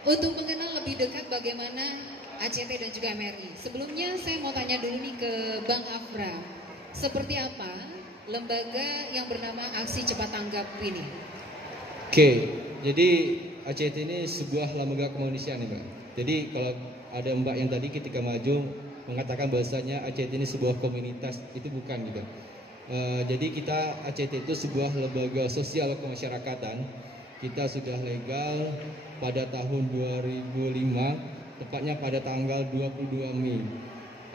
Untuk mengenal lebih dekat bagaimana ACT dan juga MRI. Sebelumnya saya mau tanya dulu nih ke Bang Afra. Seperti apa lembaga yang bernama Aksi Cepat Tanggap ini? Oke, jadi ACT ini sebuah lembaga kemanusiaan nih Mbak. Jadi kalau ada Mbak yang tadi ketika maju mengatakan bahwasanya ACT ini sebuah komunitas, itu bukan gitu. Jadi kita ACT itu sebuah lembaga sosial kemasyarakatan. Kita sudah legal pada tahun 2005, tepatnya pada tanggal 22 Mei.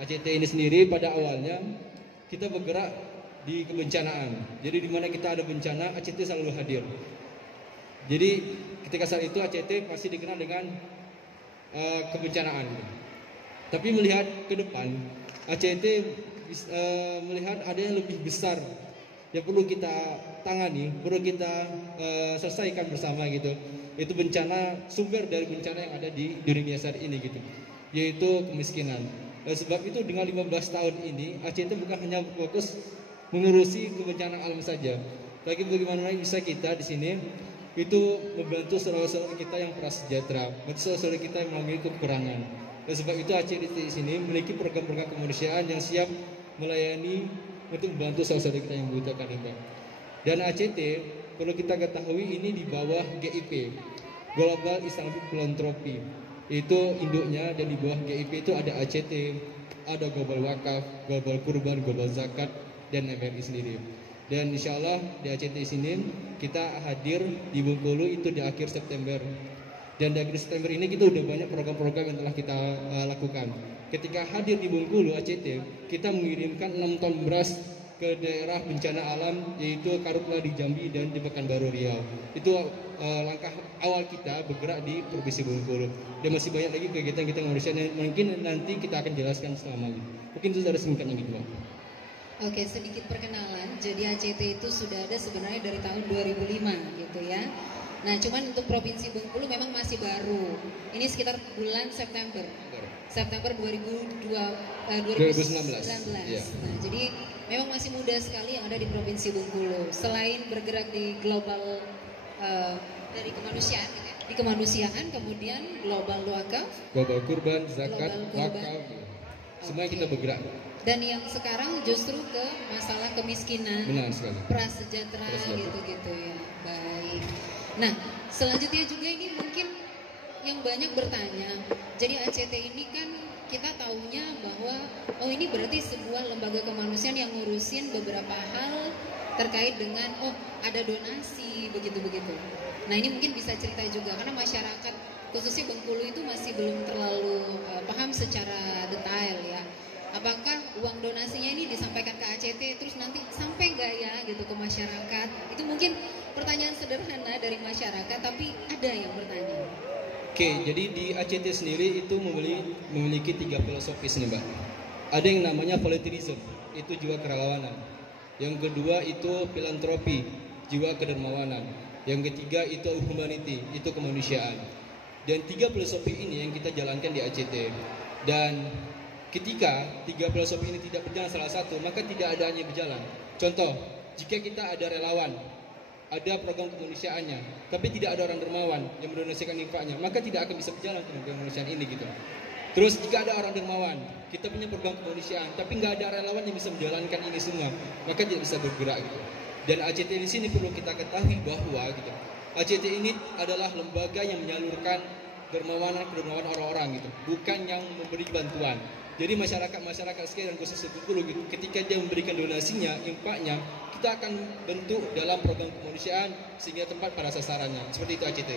ACT ini sendiri pada awalnya kita bergerak di kebencanaan. Jadi di mana kita ada bencana, ACT selalu hadir. Jadi ketika saat itu ACT pasti dikenal dengan kebencanaan. Tapi melihat ke depan, ACT melihat ada yang lebih besar yang perlu kita tangani, perlu kita selesaikan bersama gitu. Itu bencana, sumber dari bencana yang ada di dunia saat ini gitu, yaitu kemiskinan. Sebab itu dengan 15 tahun ini ACT bukan hanya fokus mengurusi kebencanaan alam saja, lagi bagaimana bisa kita di sini itu membantu saudara-saudara kita yang prasejahtera, membantu saudara-saudara kita yang mengalami kekurangan. Dan sebab itu ACT di sini memiliki program-program kemanusiaan yang siap melayani untuk membantu saudara-saudara kita yang membutuhkan itu. Dan ACT perlu kita ketahui ini di bawah GIP, Global Islamic Philanthropy. Itu induknya, dan di bawah GIP itu ada ACT, ada Global Wakaf, Global Kurban, Global Zakat, dan MRI sendiri. Dan insya Allah di ACT sini kita hadir di Bengkulu itu di akhir September. Dan di akhir September ini kita udah banyak program-program yang telah kita lakukan. Ketika hadir di Bengkulu ACT, kita mengirimkan 6 ton beras ke daerah bencana alam, yaitu Karhutla di Jambi dan di Pekanbaru Riau. Itu langkah awal kita bergerak di Provinsi Bengkulu. Dan masih banyak lagi kegiatan kita kemanusiaan yang mungkin nanti kita akan jelaskan selamanya. Mungkin itu sudah singkatnya gitu. Oke, sedikit perkenalan. Jadi ACT itu sudah ada sebenarnya dari tahun 2005 gitu ya. Nah, cuman untuk Provinsi Bengkulu memang masih baru. Ini sekitar bulan September 2019. Ya. Nah, jadi memang masih muda sekali yang ada di Provinsi Bengkulu. Selain bergerak di global dari kemanusiaan, gitu ya, di kemanusiaan, kemudian global wakaf, global kurban, zakat, wakaf, semuanya kita bergerak. Dan yang sekarang justru ke masalah kemiskinan, prasejahtera gitu-gitu ya. Baik. Nah, selanjutnya juga ini mungkin yang banyak bertanya. Jadi ACT ini kan kita taunya bahwa ini berarti sebuah lembaga kemanusiaan yang ngurusin beberapa hal terkait dengan ada donasi begitu-begitu. Nah, ini mungkin bisa cerita juga karena masyarakat khususnya Bengkulu itu masih belum terlalu paham secara detail ya. Apakah uang donasinya ini disampaikan ke ACT terus nanti sampai nggak ya gitu ke masyarakat? Itu mungkin pertanyaan sederhana dari masyarakat, tapi ada yang bertanya. Oke, jadi di ACT sendiri itu memiliki 3 filosofis nih Mbak. Ada yang namanya volunteerism, itu jiwa kerelawanan. Yang kedua itu filantropi, jiwa kedermawanan. Yang ketiga itu humanity, itu kemanusiaan. Dan 3 filosofi ini yang kita jalankan di ACT. Dan ketika 3 filosofi ini tidak berjalan salah satu, maka tidak ada hanya berjalan. Contoh, jika kita ada relawan, ada program kemanusiaannya, tapi tidak ada orang dermawan yang mendonasikan infaknya, maka tidak akan bisa berjalan program kemanusiaan ini gitu. Terus jika ada orang dermawan, kita punya program kemanusiaan, tapi nggak ada relawan yang bisa menjalankan ini semua, maka tidak bisa bergerak gitu. Dan ACT di sini perlu kita ketahui bahwa gitu, ACT ini adalah lembaga yang menyalurkan dermawanan orang-orang gitu, bukan yang memberi bantuan. Jadi masyarakat sekitar khusus Bengkulu gitu, ketika dia memberikan donasinya, infaknya, kita akan bentuk dalam program kemanusiaan sehingga tepat pada sasarannya. Seperti itu ACT.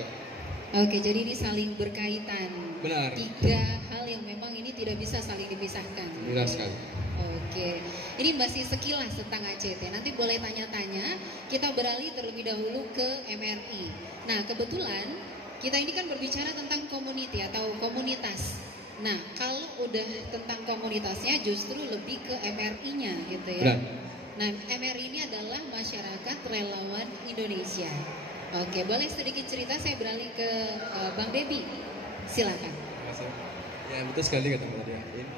Oke, jadi ini saling berkaitan. Benar. 3 hal yang memang ini tidak bisa saling dipisahkan. Benar sekali. Oke, ini masih sekilas tentang ACT. Nanti boleh tanya-tanya. Kita beralih terlebih dahulu ke MRI. Nah, kebetulan kita ini kan berbicara tentang community atau komunitas. Nah, kalau udah tentang komunitasnya justru lebih ke MRI-nya gitu ya. Benar. Nah, MRI ini adalah Masyarakat Relawan Indonesia. Oke, boleh sedikit cerita, saya beralih ke Bang Debi. Silakan. Terima kasih. Ya, betul sekali kata Mbak Nadia. Ini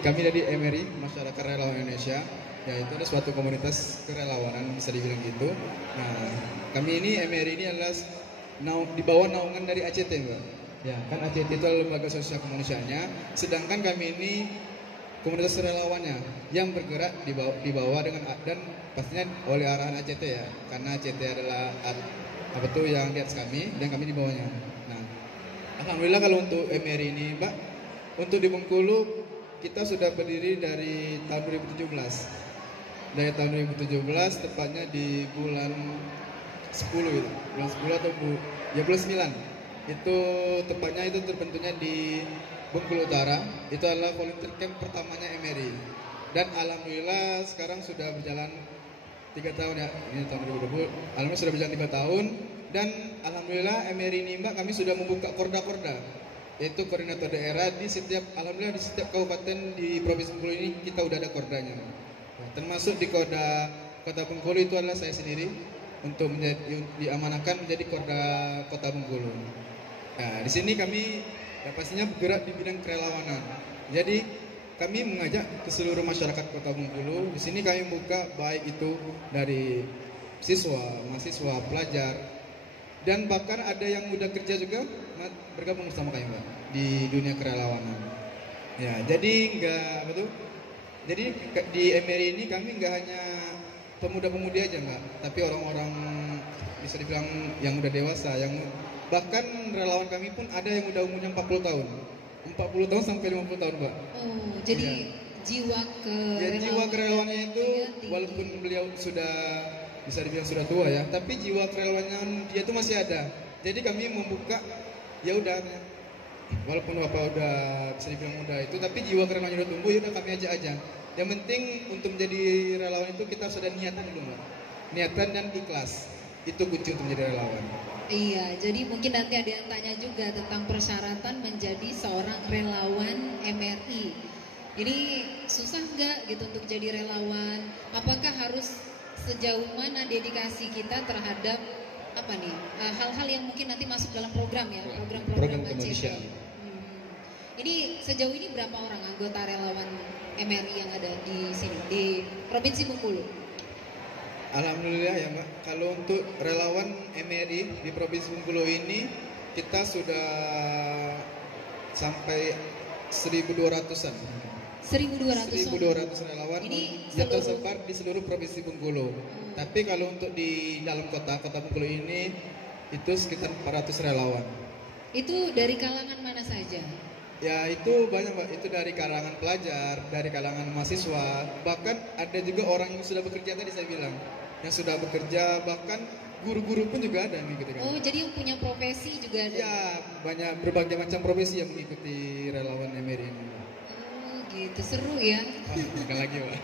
kami dari MRI, Masyarakat Relawan Indonesia. Ya, itu adalah suatu komunitas kerelawanan, bisa dibilang gitu. Nah, kami ini MRI ini adalah di bawah naungan dari ACT, Mbak. Ya, kan ACT itu adalah lembaga sosial kemanusiaannya, sedangkan kami ini komunitas relawannya yang bergerak di bawah dengan dan pastinya oleh arahan ACT ya, karena ACT adalah apa tuh yang di atas kami dan kami di bawahnya. Nah, alhamdulillah kalau untuk MRI ini, Mbak, untuk di Bengkulu kita sudah berdiri dari tahun 2017. Dari tahun 2017 tepatnya di bulan 10 gitu. Bulan 10 atau bulan 9. Itu tepatnya itu terbentuknya di Bengkulu Utara. Itu adalah volunteer camp pertamanya MRI. Dan alhamdulillah sekarang sudah berjalan 3 tahun ya. Ini tahun 2020. Alhamdulillah sudah berjalan 3 tahun dan alhamdulillah MRI ini, Mbak, kami sudah membuka korda-korda. Yaitu koordinator daerah di setiap, alhamdulillah di setiap kabupaten di Provinsi Bengkulu ini kita udah ada kordanya. Nah, termasuk di Korda Kota Bengkulu itu adalah saya sendiri untuk diamanahkan menjadi Korda Kota Bengkulu. Nah, di sini kami pastinya bergerak di bidang kerelawanan. Jadi kami mengajak ke seluruh masyarakat Kota Bengkulu. Di sini kami membuka baik itu dari siswa, mahasiswa, pelajar, dan bahkan ada yang udah kerja juga bergabung bersama kami, Mbak, di dunia kerelawanan. Ya, jadi Jadi di MRI ini kami nggak hanya pemuda-pemudi aja, Mbak, tapi orang-orang bisa dibilang yang udah dewasa, yang bahkan relawan kami pun ada yang udah umurnya 40 tahun. 40 tahun sampai 50 tahun, Mbak. Oh, jadi jiwa kerelawannya itu walaupun beliau sudah bisa dibilang sudah tua ya, tapi jiwa kerelawannya dia itu masih ada. Jadi kami membuka, ya udah, walaupun Bapak udah bisa dibilang muda itu, tapi jiwa kerelawannya udah tumbuh, ya udah kami ajak aja. Yang penting untuk menjadi relawan itu kita sudah niatan dulu, Mbak. Niatan dan ikhlas. Itu kunci untuk menjadi relawan. Iya, jadi mungkin nanti ada yang tanya juga tentang persyaratan menjadi seorang relawan MRI. Ini susah nggak gitu untuk jadi relawan? Apakah harus sejauh mana dedikasi kita terhadap apa nih hal-hal yang mungkin nanti masuk dalam program ya, program kemanusiaan. Ini sejauh ini berapa orang anggota relawan MRI yang ada di sini di Provinsi Bengkulu? Alhamdulillah ya, Mbak. Kalau untuk relawan MRI di Provinsi Bengkulu ini kita sudah sampai 1.200-an. 1.200 relawan yang tersebar di seluruh Provinsi Bengkulu. Tapi kalau untuk di dalam kota Bengkulu ini itu sekitar 400 relawan. Itu dari kalangan mana saja? Ya itu banyak, Mbak. Itu dari kalangan pelajar, dari kalangan mahasiswa, bahkan ada juga orang yang sudah bekerja tadi saya bilang, yang sudah bekerja, bahkan guru-guru pun juga ada yang mengikuti. Oh, jadi yang punya profesi juga ada? Ya, banyak berbagai macam profesi yang mengikuti relawan MRI ini. Oh, gitu, seru ya. Bukan lagi, Mbak.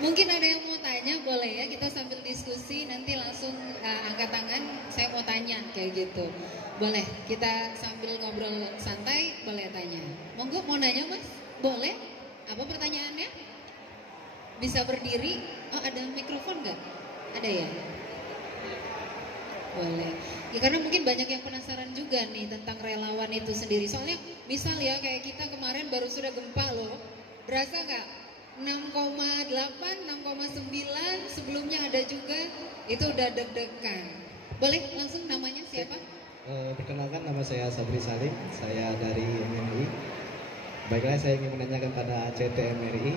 Mungkin ada yang mau tanya, boleh ya, kita sambil diskusi, nanti langsung angkat tangan, saya mau tanya, kayak gitu. Boleh, kita sambil ngobrol santai, boleh tanya. Monggo, mau nanya, Mas? Boleh? Apa pertanyaannya? Bisa berdiri? Oh, ada mikrofon nggak? Ada ya? Boleh. Ya karena mungkin banyak yang penasaran juga nih tentang relawan itu sendiri. Soalnya misal ya kayak kita kemarin baru sudah gempa loh. Berasa nggak? 6,8, 6,9, sebelumnya ada juga. Itu udah deg-degan. Boleh langsung namanya siapa? Perkenalkan, nama saya Sabri Salim, saya dari MRI. Baiklah, saya ingin menanyakan pada ACT MRI.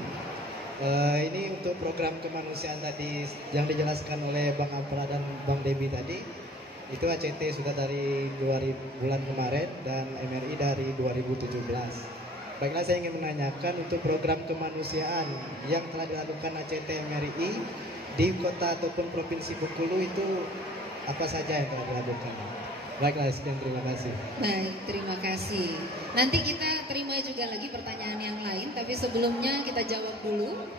Ini untuk program kemanusiaan tadi yang dijelaskan oleh Bang Ampra dan Bang Debi tadi, itu ACT sudah dari 2000 bulan kemarin dan MRI dari 2017. Baiklah, saya ingin menanyakan untuk program kemanusiaan yang telah dilakukan ACT MRI di kota ataupun provinsi Bengkulu itu apa saja yang telah dilakukan? Baiklah, sekian, terima kasih. Baik, terima kasih. Nanti kita terima juga lagi pertanyaan yang lain, tapi sebelumnya kita jawab dulu.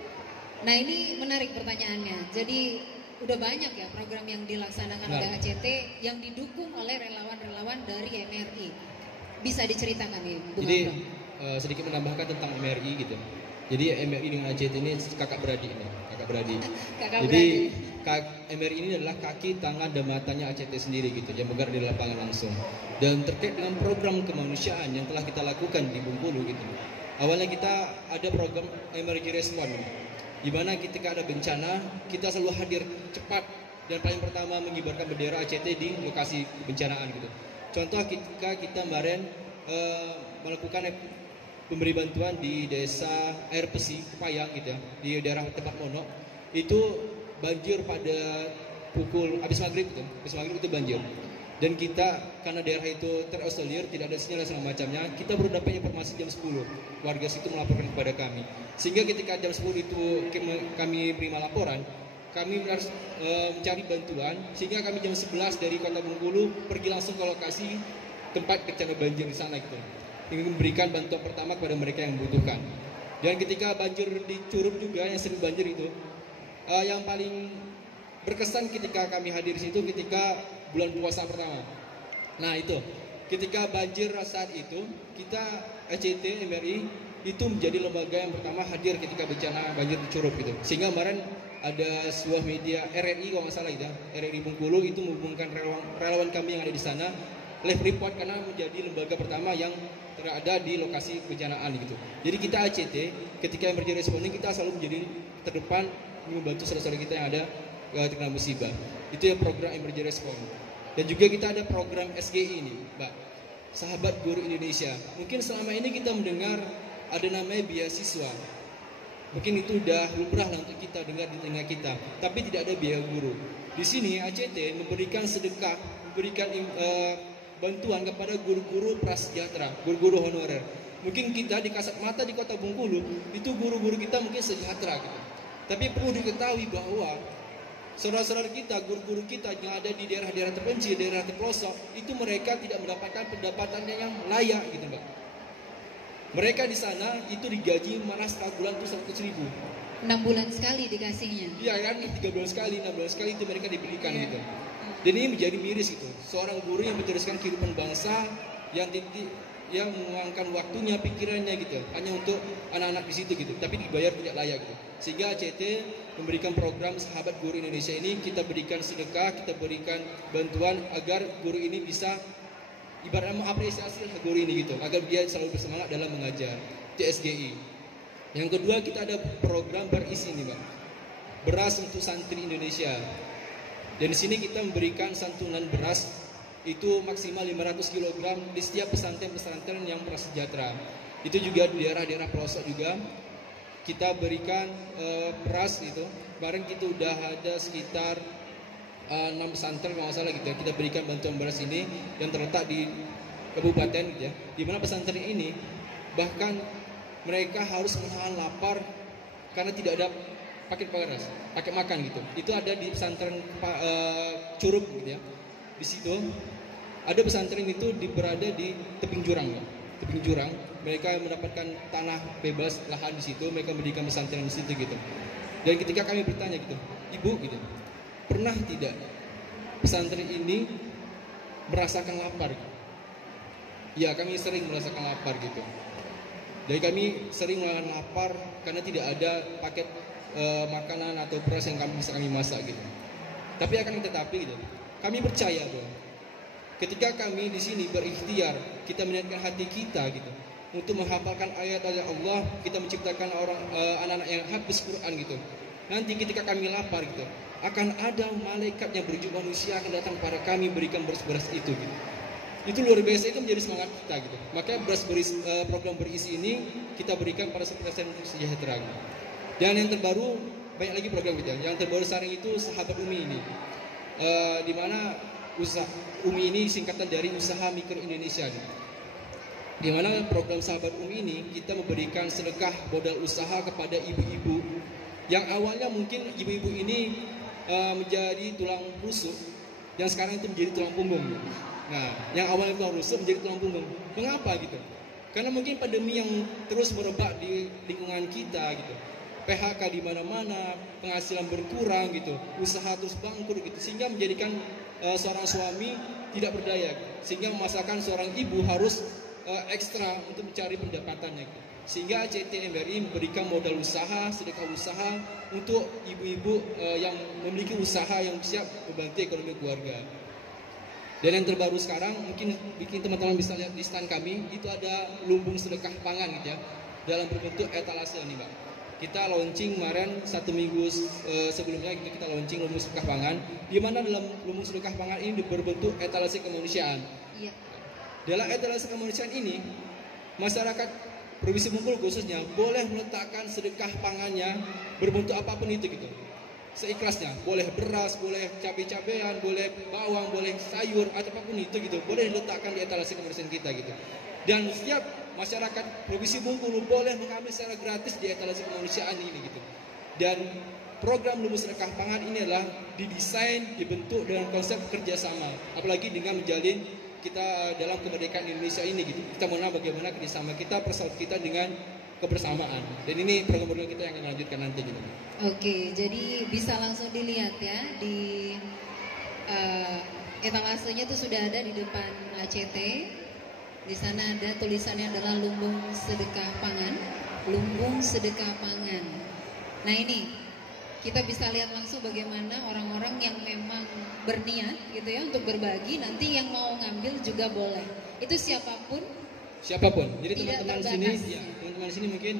Nah, ini menarik pertanyaannya. Jadi udah banyak ya program yang dilaksanakan oleh ACT yang didukung oleh relawan-relawan dari MRI. Bisa diceritakan nih, Bu? Jadi sedikit menambahkan tentang MRI gitu. Jadi MRI dengan ACT ini kakak beradik ini, kakak beradik. Jadi MRI ini adalah kaki, tangan, dan matanya ACT sendiri gitu, yang bergerak di lapangan langsung. Dan terkait dengan program kemanusiaan yang telah kita lakukan di Bengkulu gitu. Awalnya kita ada program emergency response, di mana ketika ada bencana kita selalu hadir cepat dan paling pertama mengibarkan bendera ACT di lokasi bencanaan gitu. Contoh ketika kita kemarin melakukan pemberi bantuan di desa Air Pesi, Payang gitu ya, di daerah tempat Mono. Itu banjir pada habis maghrib itu banjir. Dan kita karena daerah itu terisolir, tidak ada sinyal dan segala macamnya, kita baru dapat informasi jam 10. Warga situ melaporkan kepada kami. Sehingga ketika jam 10 itu kami terima laporan, kami harus mencari bantuan, sehingga kami jam 11 dari Kota Bengkulu pergi langsung ke lokasi tempat bencana banjir di sana gitu. Ingin memberikan bantuan pertama kepada mereka yang membutuhkan. Dan ketika banjir di Curup juga yang sering banjir itu, yang paling berkesan ketika kami hadir di situ ketika bulan puasa pertama. Nah itu, ketika banjir saat itu, kita ACT MRI itu menjadi lembaga yang pertama hadir ketika bencana banjir di Curup gitu. Sehingga kemarin ada sebuah media RRI kalau nggak salah itu, RRI Bengkulu itu menghubungkan relawan kami yang ada di sana, live report karena menjadi lembaga pertama yang terada di lokasi bencanaan gitu. Jadi kita ACT ketika emergency responding kita selalu menjadi terdepan membantu saudara-saudara kita yang ada terkena musibah. Itu yang program emergency response. Dan juga kita ada program SGI ini, Mbak. Sahabat Guru Indonesia. Mungkin selama ini kita mendengar ada namanya beasiswa. Mungkin itu udah lumrah lah untuk kita dengar di telinga kita. Tapi tidak ada biaya guru. Di sini ACT memberikan sedekah, memberikan bantuan kepada guru-guru prasejahtera, guru-guru honorer. Mungkin kita di kasat mata di Kota Bengkulu itu guru-guru kita mungkin sejahtera gitu. Tapi perlu diketahui bahwa saudara-saudara kita, guru-guru kita yang ada di daerah-daerah terpencil, daerah terpelosok, itu mereka tidak mendapatkan pendapatan yang layak gitu, Mbak. Mereka di sana itu digaji malah setengah bulan itu 100.000. 6 bulan sekali dikasihnya. Iya kan, 3 bulan sekali, 6 bulan sekali itu mereka diberikan gitu. Dan ini menjadi miris gitu. Seorang guru yang meneruskan kehidupan bangsa yang meluangkan waktunya, pikirannya gitu, hanya untuk anak-anak di situ gitu, tapi dibayar tidak layak gitu. Sehingga ACT memberikan program Sahabat Guru Indonesia ini, kita berikan sedekah, kita berikan bantuan agar guru ini bisa ibaratnya mengapresiasi guru ini gitu, agar dia selalu bersemangat dalam mengajar. TSGI. Yang kedua kita ada program berisi nih, Mbak. Beras untuk santri Indonesia. Dan di sini kita memberikan santunan beras itu maksimal 500 kg di setiap pesantren-pesantren yang prasejahtera. Itu juga di daerah-daerah pelosok juga kita berikan beras itu. Kemarin kita udah ada sekitar 6 pesantren kalau nggak salah gitu ya. Kita berikan bantuan beras ini yang terletak di kabupaten gitu ya. Di mana pesantren ini bahkan mereka harus menahan lapar karena tidak ada paket makan gitu. Itu ada di pesantren Curup gitu ya. Di situ ada pesantren itu berada di tebing jurang ya. Tebing jurang, mereka mendapatkan tanah bebas, lahan di situ, mereka mendirikan pesantren di situ gitu. Dan ketika kami bertanya gitu, Ibu gitu, pernah tidak pesantren ini merasakan lapar? Gitu? Ya, kami sering merasakan lapar gitu. Jadi kami sering merasakan lapar karena tidak ada paket makanan atau beras yang kami masak gitu. Tapi akan tetapi gitu, kami percaya bahwa ketika kami di sini berikhtiar, kita meniatkan hati kita gitu untuk menghafalkan ayat-ayat Allah, kita menciptakan anak-anak yang habis Quran gitu. Nanti ketika kami lapar gitu, akan ada malaikat yang berwujud manusia akan datang kepada kami berikan beras-beras itu gitu. Itu luar biasa, itu menjadi semangat kita gitu. Maka program berisi ini kita berikan pada pesantren sejahtera gitu. Dan yang terbaru banyak lagi program gitu. Yang terbaru sekarang itu Sahabat Umi ini, di mana Umi ini singkatan dari Usaha Mikro Indonesia gitu. Di mana program Sahabat Umi ini kita memberikan sedekah modal usaha kepada ibu-ibu yang awalnya mungkin ibu-ibu ini menjadi tulang rusuk, yang sekarang itu menjadi tulang punggung. Nah, yang awalnya tulang rusuk menjadi tulang punggung. Mengapa gitu? Karena mungkin pandemi yang terus merebak di lingkungan kita gitu. PHK di mana-mana, penghasilan berkurang gitu, usaha terus bangkrut gitu, sehingga menjadikan seorang suami tidak berdaya, gitu. Sehingga memaksakan seorang ibu harus ekstra untuk mencari pendapatannya gitu. Sehingga ACT MRI memberikan modal usaha, sedekah usaha untuk ibu-ibu yang memiliki usaha yang siap membantu ekonomi keluarga. Dan yang terbaru sekarang mungkin bikin teman-teman bisa lihat di stand kami, itu ada lumbung sedekah pangan gitu ya, dalam berbentuk etalase nih, Mbak. Kita launching kemarin 1 minggu sebelumnya kita launching lumbung sedekah pangan, di mana dalam lumbung sedekah pangan ini berbentuk etalase kemanusiaan. Iya. dalam etalase kemanusiaan ini, masyarakat Provinsi Bengkulu khususnya boleh meletakkan sedekah pangannya berbentuk apapun itu gitu. Seikhlasnya, boleh beras, boleh cabai-cabean, boleh bawang, boleh sayur, atau apapun itu gitu, boleh diletakkan di etalase kemanusiaan kita gitu. Dan setiap masyarakat Provinsi Bengkulu boleh mengambil secara gratis di etalase kemanusiaan ini gitu. Dan program Lumbung Sedekah Pangan ini adalah didesain, dibentuk dengan konsep kerjasama, apalagi dengan menjalin kita dalam kemerdekaan Indonesia ini gitu. Kita mengenal bagaimana kerjasama kita, persaudaraan kita dengan kebersamaan. Dan ini program-program kita yang akan lanjutkan nanti gitu. Oke, jadi bisa langsung dilihat ya di etalasenya itu sudah ada di depan ACT. Di sana ada tulisannya adalah Lumbung Sedekah Pangan, Lumbung Sedekah Pangan. Nah ini kita bisa lihat langsung bagaimana orang-orang yang memang berniat gitu ya untuk berbagi, nanti yang mau ngambil juga boleh. Itu siapapun. Jadi teman-teman di sini, ya, teman-teman di sini mungkin